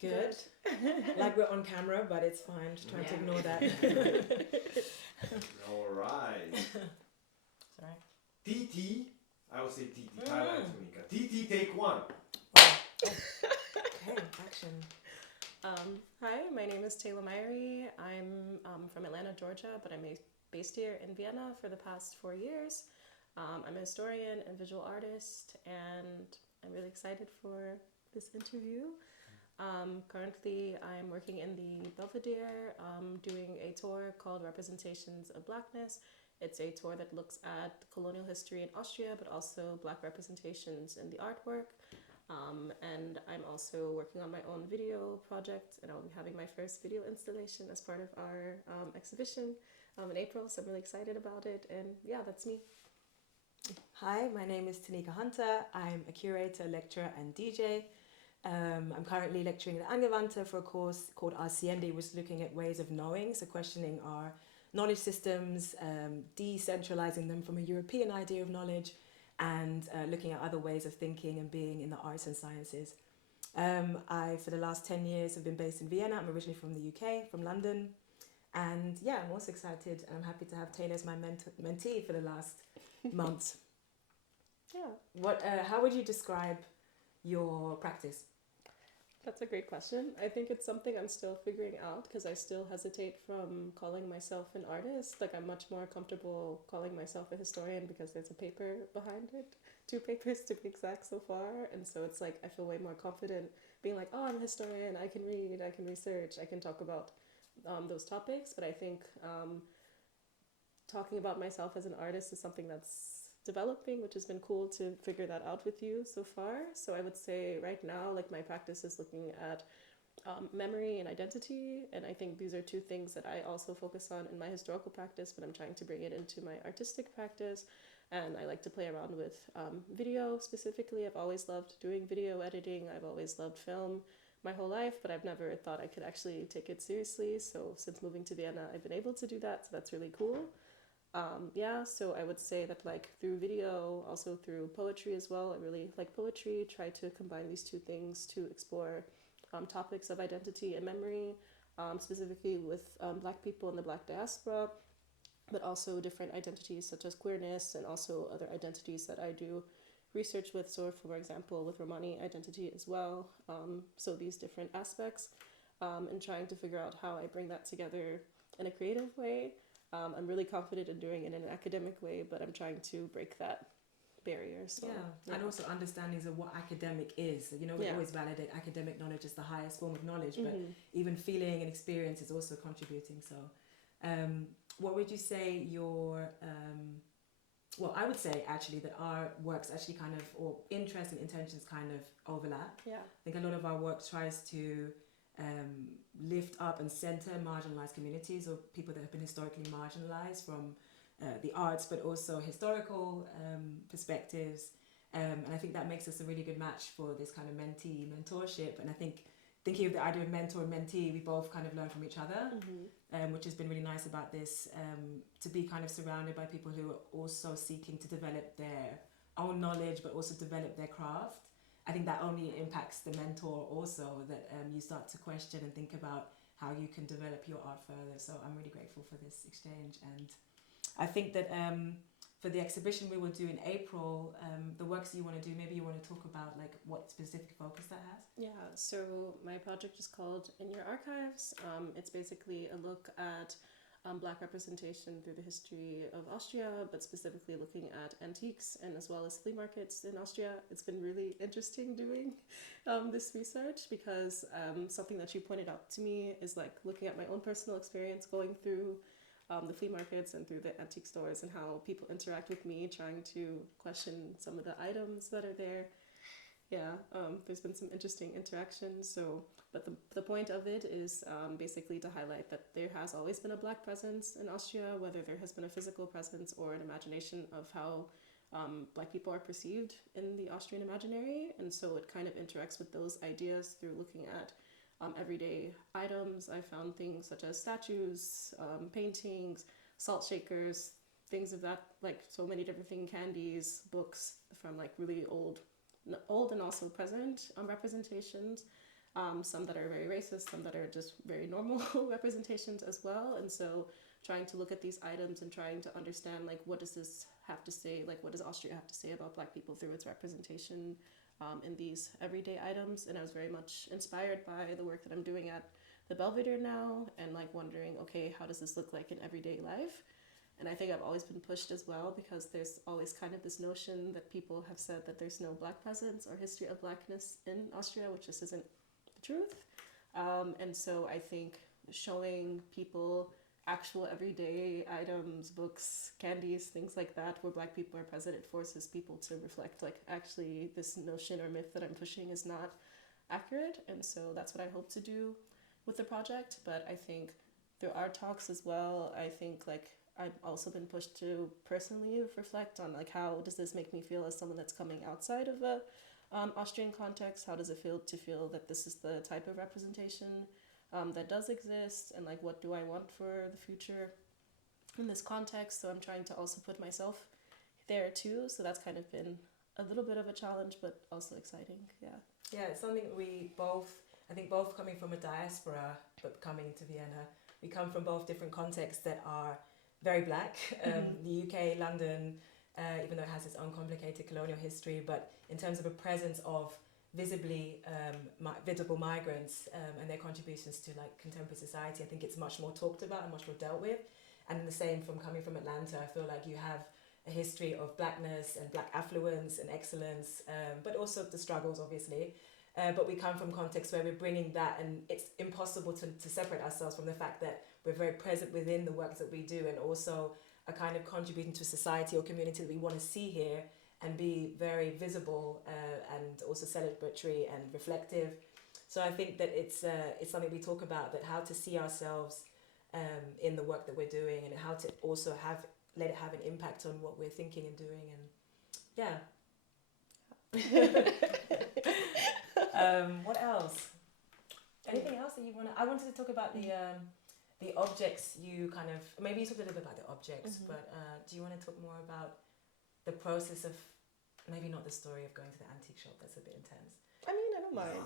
Good. Like we're on camera, but it's fine. Just trying to ignore that. All right. Sorry. TT. I will say TT. Tayla and Tonica. TT, take one. Wow. Oh. Okay, action. Hi, my name is Tayla Myree. I'm from Atlanta, Georgia, but I'm based here in Vienna for the past 4 years. I'm a historian and visual artist, and I'm really excited for this interview. Currently, I'm working in the Belvedere, doing a tour called Representations of Blackness. It's a tour that looks at colonial history in Austria, but also Black representations in the artwork. And I'm also working on my own video project, and I'll be having my first video installation as part of our exhibition in April, so I'm really excited about it, and yeah, that's me. Hi, my name is Tonica Hunter. I'm a curator, lecturer, and DJ. I'm currently lecturing at Angewandte for a course called Hacienda, which is looking at ways of knowing, so questioning our knowledge systems, decentralizing them from a European idea of knowledge, and looking at other ways of thinking and being in the arts and sciences. I, for the last 10 years, have been based in Vienna. I'm originally from the UK, from London. And yeah, I'm also excited, and I'm happy to have Tayla as my mentee for the last months. Yeah. How would you describe your practice? That's a great question. I think it's something I'm still figuring out because I still hesitate from calling myself an artist. Like, I'm much more comfortable calling myself a historian because there's a paper behind it, 2 papers to be exact so far. And so it's like I feel way more confident being like, oh, I'm a historian, I can read, I can research, I can talk about those topics. But I think talking about myself as an artist is something that's developing, which has been cool to figure that out with you so far. So I would say right now, like, my practice is looking at memory and identity, and I think these are 2 things that I also focus on in my historical practice, but I'm trying to bring it into my artistic practice. And I like to play around with video specifically. I've always loved doing video editing. I've always loved film my whole life, but I've never thought I could actually take it seriously. So since moving to Vienna, I've been able to do that, so that's really cool. So I would say that, like, through video, also through poetry as well, I really like poetry, try to combine these 2 things to explore topics of identity and memory, specifically with Black people in the Black diaspora, but also different identities such as queerness and also other identities that I do research with, so for example with Romani identity as well. So these different aspects, and trying to figure out how I bring that together in a creative way. I'm really confident in doing it in an academic way, but I'm trying to break that barrier. So, yeah, and also understandings of what academic is. You know, we always validate academic knowledge as the highest form of knowledge, but even feeling and experience is also contributing. So, what would you say your... well, I would say actually that our works actually kind of, or interests and intentions kind of overlap. Yeah. I think a lot of our work tries to lift up and center marginalized communities or people that have been historically marginalized from the arts, but also historical perspectives. And I think that makes us a really good match for this kind of mentee mentorship. And I think thinking of the idea of mentor and mentee, we both kind of learn from each other, which has been really nice about this, to be kind of surrounded by people who are also seeking to develop their own knowledge, but also develop their craft. I think that only impacts the mentor also, that you start to question and think about how you can develop your art further. So I'm really grateful for this exchange. And I think that for the exhibition we will do in April, the works you want to do, maybe you want to talk about like what specific focus that has? Yeah, so my project is called In Your Archives. It's basically a look at Black representation through the history of Austria, but specifically looking at antiques and as well as flea markets in Austria. It's been really interesting doing this research because something that you pointed out to me is like looking at my own personal experience going through the flea markets and through the antique stores and how people interact with me, trying to question some of the items that are there. Yeah, there's been some interesting interactions. So, but the point of it is basically to highlight that there has always been a Black presence in Austria, whether there has been a physical presence or an imagination of how Black people are perceived in the Austrian imaginary. And so it kind of interacts with those ideas through looking at everyday items. I found things such as statues, paintings, salt shakers, things of that, like so many different things, candies, books from like really old and also present representations. some that are very racist, some that are just very normal representations as well. And so trying to look at these items and trying to understand, like, what does this have to say, like, what does Austria have to say about Black people through its representation in these everyday items. And I was very much inspired by the work that I'm doing at the Belvedere now, and like wondering, okay, how does this look like in everyday life? And I think I've always been pushed as well, because there's always kind of this notion that people have said that there's no Black presence or history of Blackness in Austria, which just isn't the truth. And so I think showing people actual everyday items, books, candies, things like that, where Black people are present, it forces people to reflect, like, actually this notion or myth that I'm pushing is not accurate. And so that's what I hope to do with the project. But I think through our talks as well, I think, like, I've also been pushed to personally reflect on, like, how does this make me feel as someone that's coming outside of a Austrian context? How does it feel to feel that this is the type of representation that does exist, and like, what do I want for the future in this context? So I'm trying to also put myself there too. So that's kind of been a little bit of a challenge, but also exciting. Yeah, it's something we both, I think, both coming from a diaspora but coming to Vienna, we come from both different contexts that are very Black. The UK, London, even though it has its own complicated colonial history, but in terms of a presence of visibly visible migrants and their contributions to like contemporary society, I think it's much more talked about and much more dealt with. And the same from coming from Atlanta, I feel like you have a history of Blackness and Black affluence and excellence, but also the struggles, obviously. But we come from contexts where we're bringing that, and it's impossible to separate ourselves from the fact that we're very present within the work that we do, and also are kind of contributing to society or community that we want to see here, and be very visible and also celebratory and reflective. So I think that it's something we talk about, that how to see ourselves in the work that we're doing, and how to also let it have an impact on what we're thinking and doing. And what else? Anything else that you want to... I wanted to talk about the objects. You kind of... Maybe you talked a little bit about the objects, but do you want to talk more about the process of... Maybe not the story of going to the antique shop, that's a bit intense. I mean, I don't mind.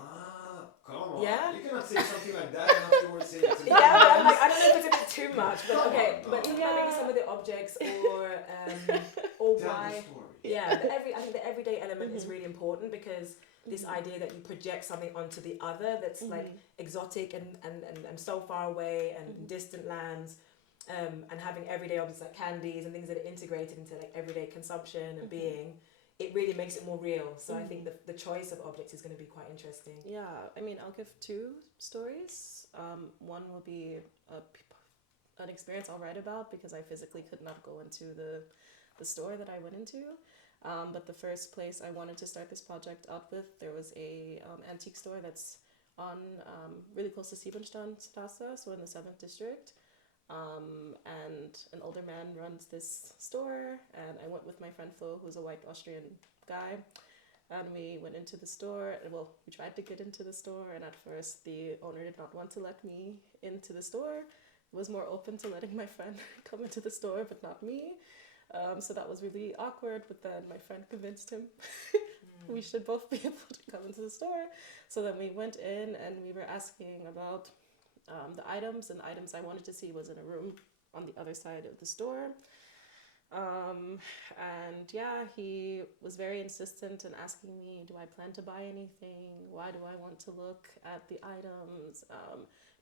Come on. Yeah? You cannot say something like that and afterwards say it's Yeah, but I'm like, I don't know if it's a bit too much, but okay. But maybe some of the objects or Tell why... the story. Yeah, I think the everyday element is really important, because this idea that you project something onto the other that's like exotic and so far away and in distant lands, and having everyday objects like candies and things that are integrated into like everyday consumption and being, it really makes it more real. So I think the choice of objects is going to be quite interesting. Yeah, I mean, I'll give two stories. One will be an experience I'll write about, because I physically could not go into the store that I went into. But the first place I wanted to start this project out with, there was a antique store that's on really close to Siebenstraße, so in the 7th district. And an older man runs this store, and I went with my friend Flo, who's a white Austrian guy, and we went into the store. Well, we tried to get into the store, and at first the owner did not want to let me into the store. He was more open to letting my friend come into the store, but not me. So that was really awkward, but then my friend convinced him we should both be able to come into the store. So then we went in, and we were asking about the items, and the items I wanted to see was in a room on the other side of the store. And yeah, he was very insistent in asking me, do I plan to buy anything? Why do I want to look at the items?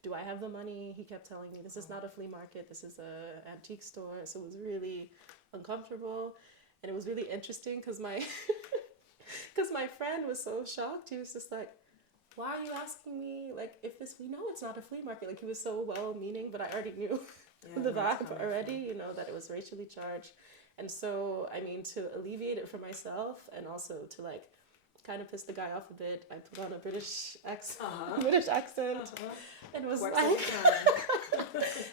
Do I have the money? He kept telling me, this is not a flea market, this is an antique store. So it was really uncomfortable, and it was really interesting, because my friend was so shocked. He was just like, why are you asking me, like, if this, we know it's not a flea market. Like, he was so well-meaning, but I already knew the vibe already, you know, that it was racially charged. And so, I mean, to alleviate it for myself, and also to, like, kind of piss the guy off a bit, I put on a British accent, and was like,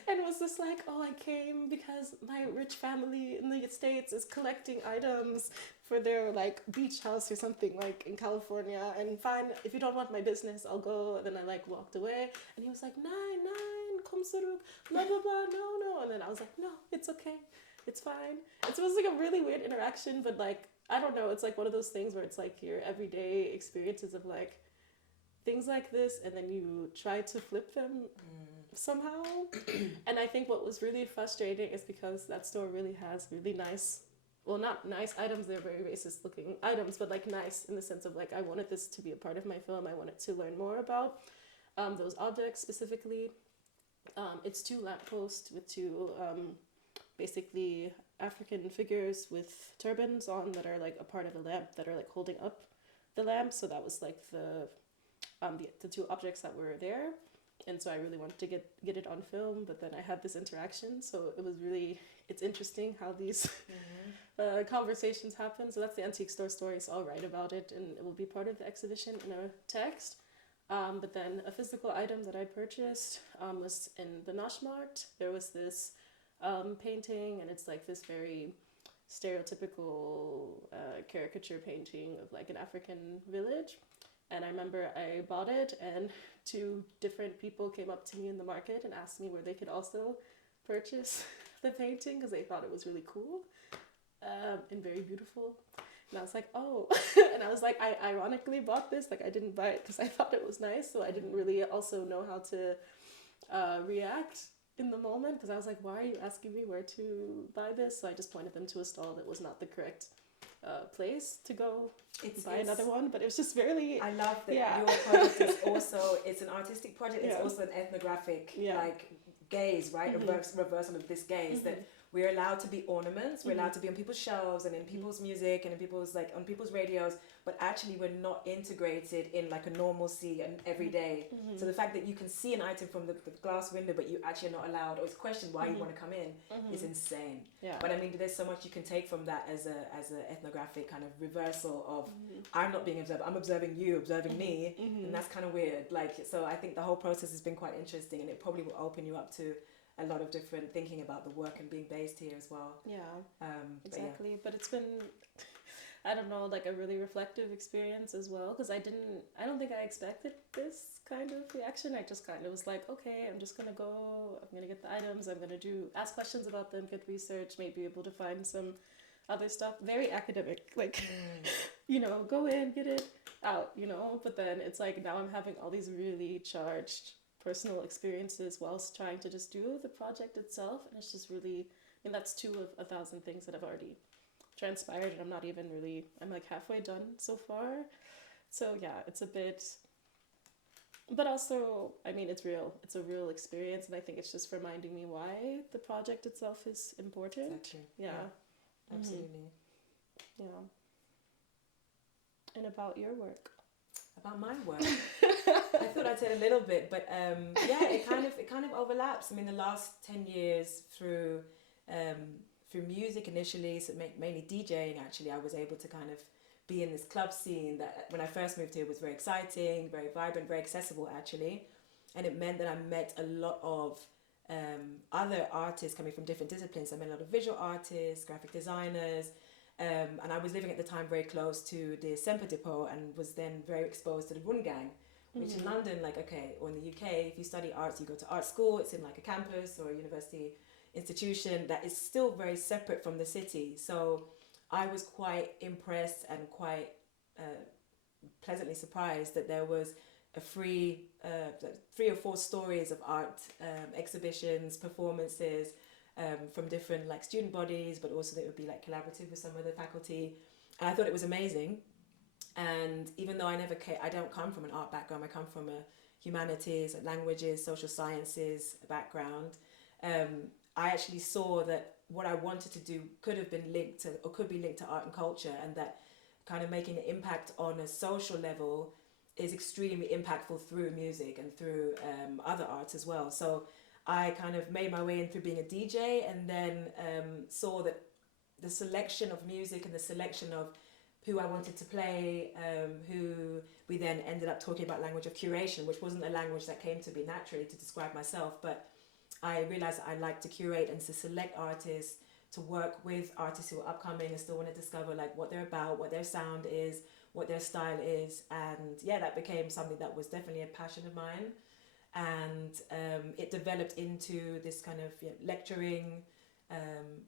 and was just like, oh, I came because my rich family in the States is collecting items for their like beach house or something like in California, and fine, if you don't want my business, I'll go. And then I like walked away, and he was like, nine, komm zurück, blah blah blah, no, and then I was like, no, it's okay, it's fine. And so it was like a really weird interaction, but like, I don't know, it's like one of those things where it's like your everyday experiences of like, things like this, and then you try to flip them somehow. And I think what was really frustrating is because that store really has really nice, well, not nice items, they're very racist looking items, but like nice in the sense of like I wanted this to be a part of my film. I wanted to learn more about those objects specifically. It's 2 lampposts with 2 basically African figures with turbans on that are like a part of the lamp that are like holding up the lamp. So that was like the 2 objects that were there. And so I really wanted to get it on film, but then I had this interaction. So it was really, it's interesting how these conversations happen. So that's the antique store story. So I'll write about it and it will be part of the exhibition in a text. But then a physical item that I purchased was in the Naschmarkt. There was this painting, and it's like this very stereotypical caricature painting of like an African village. And I remember I bought it, and 2 different people came up to me in the market and asked me where they could also purchase the painting because they thought it was really cool and very beautiful. And I was like, oh, and I was like, I ironically bought this. Like I didn't buy it because I thought it was nice. So I didn't really also know how to react in the moment because I was like, why are you asking me where to buy this? So I just pointed them to a stall that was not the correct place to go buy another one. But it was just really... I love that your project is also, it's an artistic project. It's also an ethnographic like gaze, right? Reversal of this gaze that we're allowed to be ornaments, we're allowed to be on people's shelves and in people's music and in people's like on people's radios, but actually we're not integrated in like a normalcy and every day. So the fact that you can see an item from the glass window but you actually are not allowed or it's questioned why you want to come in is insane. But I mean there's so much you can take from that as a ethnographic kind of reversal of I'm not being observed, I'm observing you, observing me, and that's kind of weird. Like so I think the whole process has been quite interesting and it probably will open you up to a lot of different thinking about the work and being based here as well. Exactly. But it's been, I don't know, like a really reflective experience as well because I don't think I expected this kind of reaction. I just kind of was like, okay, I'm just gonna go, I'm gonna get the items, I'm gonna ask questions about them, get research, maybe able to find some other stuff. Very academic, like you know, go in, get it out, you know. But then it's like now I'm having all these really charged personal experiences whilst trying to just do the project itself, and it's just really, I mean that's 2 of 1,000 things that have already transpired and I'm not even really, I'm like halfway done so far. So yeah, it's a bit, but also I mean it's a real experience, and I think it's just reminding me why the project itself is important. Exactly. Absolutely. And about your work? About my work, I thought I'd say a little bit, but it kind of overlaps. I mean, the last 10 years through music initially, so mainly DJing. Actually, I was able to kind of be in this club scene that when I first moved here was very exciting, very vibrant, very accessible actually, and it meant that I met a lot of other artists coming from different disciplines. I met a lot of visual artists, graphic designers. And I was living at the time very close to the Semper Depot and was then very exposed to the Rundgang, which in London, like, okay, or in the UK, if you study arts, you go to art school, it's in like a campus or a university institution that is still very separate from the city. So I was quite impressed and quite pleasantly surprised that there was a 3 or 4 stories of art exhibitions, performances, from different like student bodies, but also that it would be like collaborative with some of the faculty, and I thought it was amazing. And even though I don't come from an art background, I come from a humanities, languages, social sciences background. I actually saw that what I wanted to do could have been linked to, or could be linked to art and culture, and that kind of making an impact on a social level is extremely impactful through music and through other arts as well. So I kind of made my way in through being a DJ, and then saw that the selection of music and the selection of who I wanted to play, who we then ended up talking about language of curation, which wasn't a language that came to me naturally to describe myself, but I realised I like to curate and to select artists, to work with artists who are upcoming and still want to discover like what they're about, what their sound is, what their style is. And yeah, that became something that was definitely a passion of mine. And it developed into this kind of lecturing,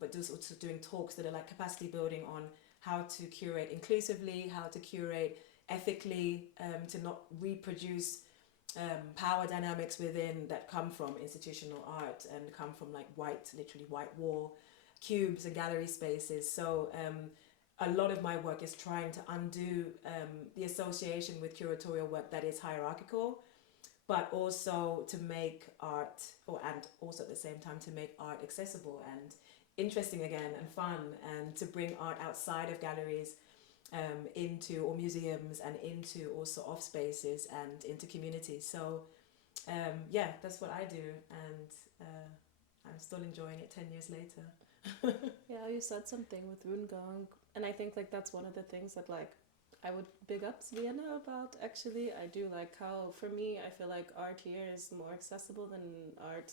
but also doing talks that are like capacity building on how to curate inclusively, how to curate ethically, to not reproduce power dynamics within that come from institutional art and come from like literally white wall cubes and gallery spaces. So a lot of my work is trying to undo the association with curatorial work that is hierarchical, but also to make art, and also at the same time to make art accessible and interesting again and fun, and to bring art outside of galleries into, or museums, and into also off spaces and into communities. So yeah, that's what I do, and I'm still enjoying it 10 years later. Yeah, you said something with Rundgang, and I think like that's one of the things that like I would big up Vienna about. Actually, I do like how, for me, I feel like art here is more accessible than art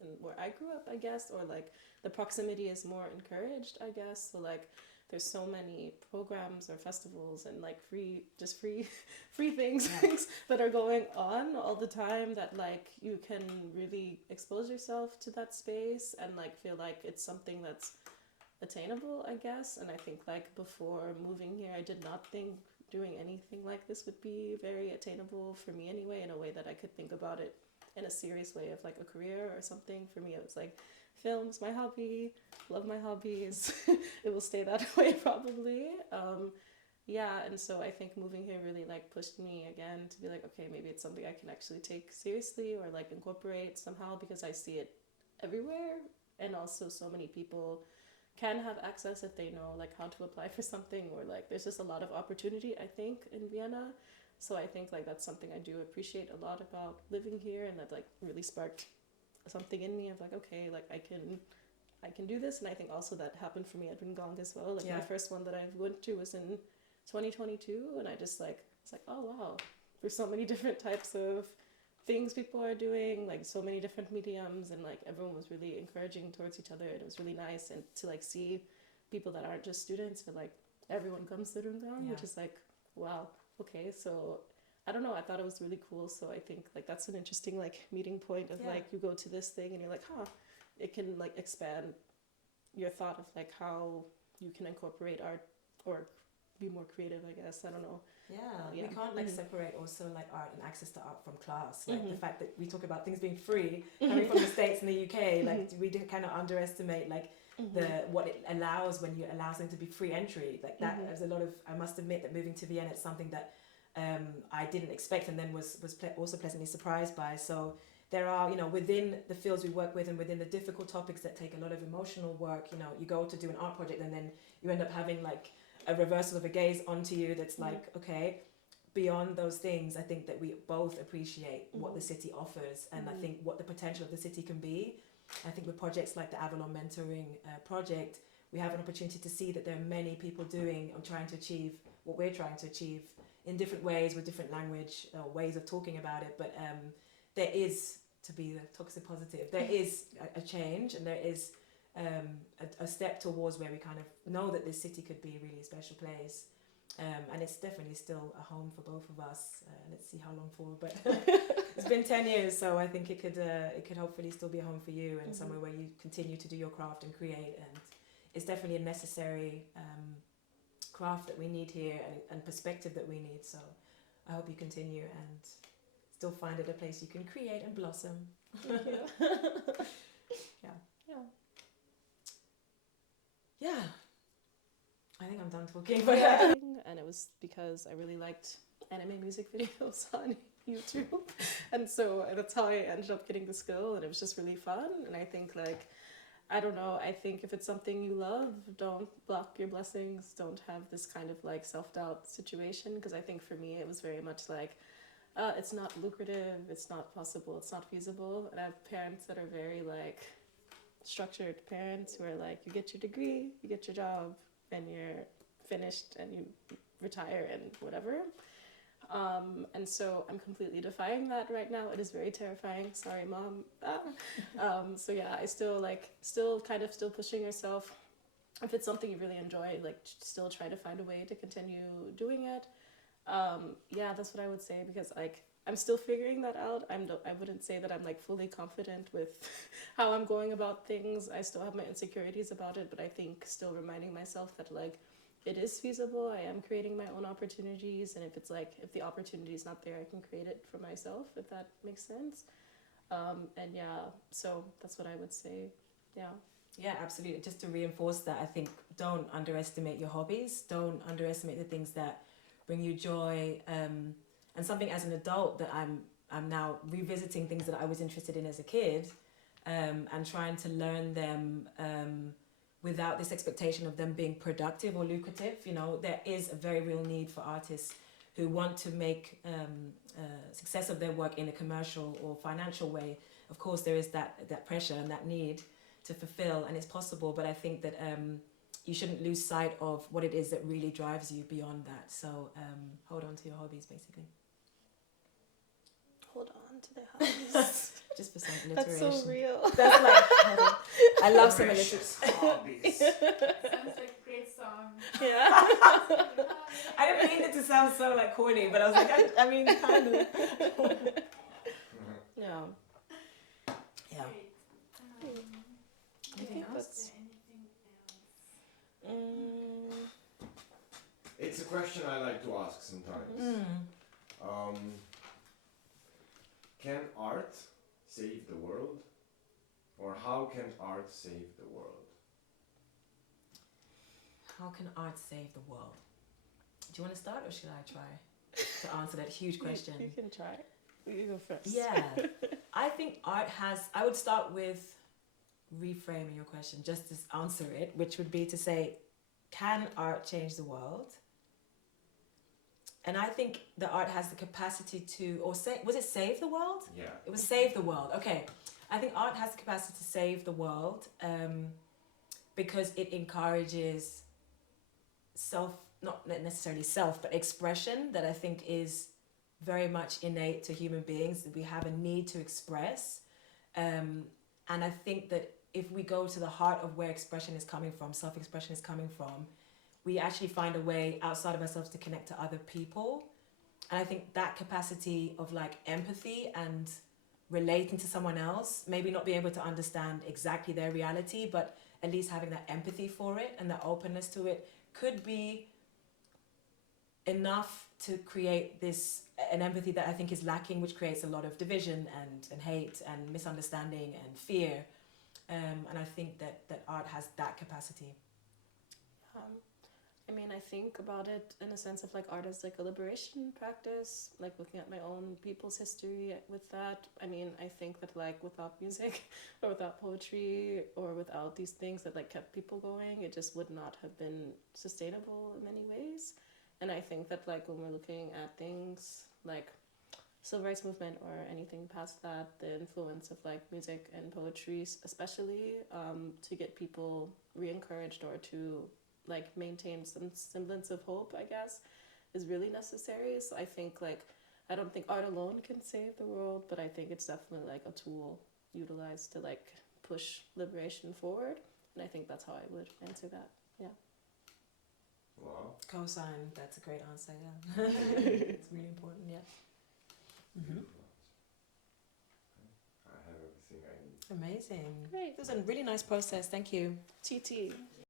in where I grew up, I guess, or like the proximity is more encouraged, I guess. So like there's so many programs or festivals and like free things that are going on all the time, that like you can really expose yourself to that space and like feel like it's something that's attainable, I guess. And I think like before moving here, I did not think doing anything like this would be very attainable for me anyway, in a way that I could think about it in a serious way of like a career or something. For me, it was like film's my hobby, love my hobbies. It will stay that way probably. Yeah, and so I think moving here really like pushed me again to be like, okay, maybe it's something I can actually take seriously or like incorporate somehow, because I see it everywhere, and also so many people can have access if they know like how to apply for something, or like there's just a lot of opportunity, I think, in Vienna. So I think like that's something I do appreciate a lot about living here, and that like really sparked something in me of like, okay, like I can do this. And I think also that happened for me at Rundgang as well. Like my first one that I went to was in 2022, and I just like it's like, oh wow, there's so many different types of things people are doing, like so many different mediums, and like everyone was really encouraging towards each other, and it was really nice. And to like see people that aren't just students, but like everyone comes to Rundgang, which is like, wow, okay. So I don't know, I thought it was really cool. So I think like that's an interesting like meeting point of like you go to this thing and you're like, it can like expand your thought of like how you can incorporate art or be more creative, I guess. I don't know. We can't like separate also like art and access to art from class. Like the fact that we talk about things being free coming from the States and the UK, like we do kind of underestimate like what it allows when you allow something to be free entry. Like that, there's a lot of, I must admit that moving to Vienna, it's something that I didn't expect, and then was also pleasantly surprised by. So there are, you know, within the fields we work with and within the difficult topics that take a lot of emotional work, you know, you go to do an art project and then you end up having like a reversal of a gaze onto you that's like, okay, beyond those things, I think that we both appreciate what the city offers, and I think what the potential of the city can be. I think with projects like the Avalon Mentoring project, we have an opportunity to see that there are many people doing or trying to achieve what we're trying to achieve in different ways with different language or ways of talking about it. But there is, to be the toxic positive, there is a change, and there is a step towards where we kind of know that this city could be a really special place. And it's definitely still a home for both of us. Let's see how long for, but it's been 10 years, so I think it could hopefully still be a home for you, and somewhere where you continue to do your craft and create. And it's definitely a necessary craft that we need here, and perspective that we need. So I hope you continue and still find it a place you can create and blossom. Thank you. Yeah. I think I'm done talking. And it was because I really liked anime music videos on YouTube, and so that's how I ended up getting the skill, and it was just really fun. And I think like, I don't know, I think if it's something you love, don't block your blessings, don't have this kind of like self-doubt situation, because I think for me it was very much like, it's not lucrative, it's not possible, it's not feasible. And I have parents that are very like structured parents who are like, you get your degree, you get your job, and you're finished, and you retire and whatever. And so I'm completely defying that right now. It is very terrifying. Sorry, Mom. So yeah, I still pushing yourself. If it's something you really enjoy, like still try to find a way to continue doing it. Yeah, that's what I would say, because like I'm still figuring that out. I wouldn't say that I'm like fully confident with how I'm going about things. I still have my insecurities about it, but I think still reminding myself that like it is feasible, I am creating my own opportunities, and if it's like, if the opportunity is not there, I can create it for myself, if that makes sense. And yeah, so that's what I would say. Yeah. Yeah, absolutely. Just to reinforce that, I think don't underestimate your hobbies. Don't underestimate the things that bring you joy. And something as an adult that I'm now revisiting things that I was interested in as a kid, and trying to learn them without this expectation of them being productive or lucrative. You know, there is a very real need for artists who want to make success of their work in a commercial or financial way. Of course, there is that pressure and that need to fulfill, and it's possible, but I think that you shouldn't lose sight of what it is that really drives you beyond that. So hold on to your hobbies, basically. Hold on to the hobbies. Just for some alliteration. That's so real. That's like, I love some Precious alliteration. hobbies. Sounds like a great song. Yeah. I didn't mean it to sound so like corny, but I was like, I mean, kind of. Yeah. Yeah. Great. Anything else? Is there anything else? It's a question I like to ask sometimes. Can art save the world? Or how can art save the world? How can art save the world? Do you want to start, or should I try to answer that huge question? You can try. You go first. Yeah. I think art has, I would start with reframing your question, just to answer it, which would be to say, can art change the world? And I think that art has the capacity to, or say, was it save the world? Yeah. It was save the world. Okay. I think art has the capacity to save the world because it encourages not necessarily self, but expression that I think is very much innate to human beings, that we have a need to express. And I think that if we go to the heart of where expression is coming from, self-expression is coming from, we actually find a way outside of ourselves to connect to other people. And I think that capacity of like empathy and relating to someone else, maybe not being able to understand exactly their reality, but at least having that empathy for it and that openness to it could be enough to create an empathy that I think is lacking, which creates a lot of division and hate and misunderstanding and fear. And I think that art has that capacity. I mean, I think about it in a sense of like art as like a liberation practice, like looking at my own people's history with that. I mean, I think that like without music or without poetry or without these things that like kept people going, it just would not have been sustainable in many ways. And I think that like when we're looking at things like civil rights movement or anything past that, the influence of like music and poetry especially to get people re-encouraged or to like maintain some semblance of hope, I guess, is really necessary. So I think like, I don't think art alone can save the world, but I think it's definitely like a tool utilized to like push liberation forward. And I think that's how I would answer that. Yeah. Wow. Co-sign, that's a great answer, yeah. It's really important, yeah. Beautiful. I have everything I need. Amazing. Great. It was a really nice process, thank you. TT.